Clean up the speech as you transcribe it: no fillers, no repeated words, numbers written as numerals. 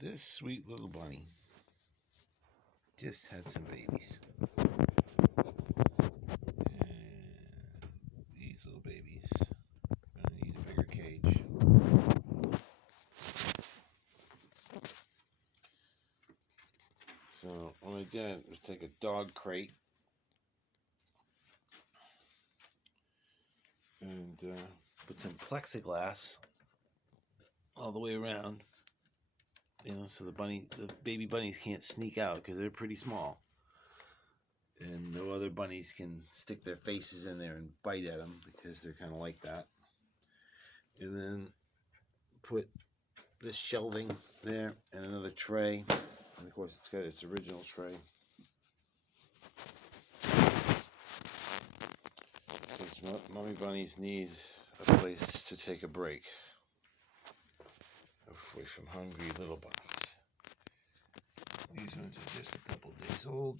This sweet little bunny just had some babies. And these little babies are going to need a bigger cage. So what I did was take a dog crate and put some plexiglass all the way around, so the baby bunnies can't sneak out because they're pretty small, and no other bunnies can stick their faces in there and bite at them because they're kind of like that. And then put this shelving there and another tray, and of course it's got its original tray. Since mommy bunnies need a place to take a break away from hungry little bunnies. These ones are just a couple days old.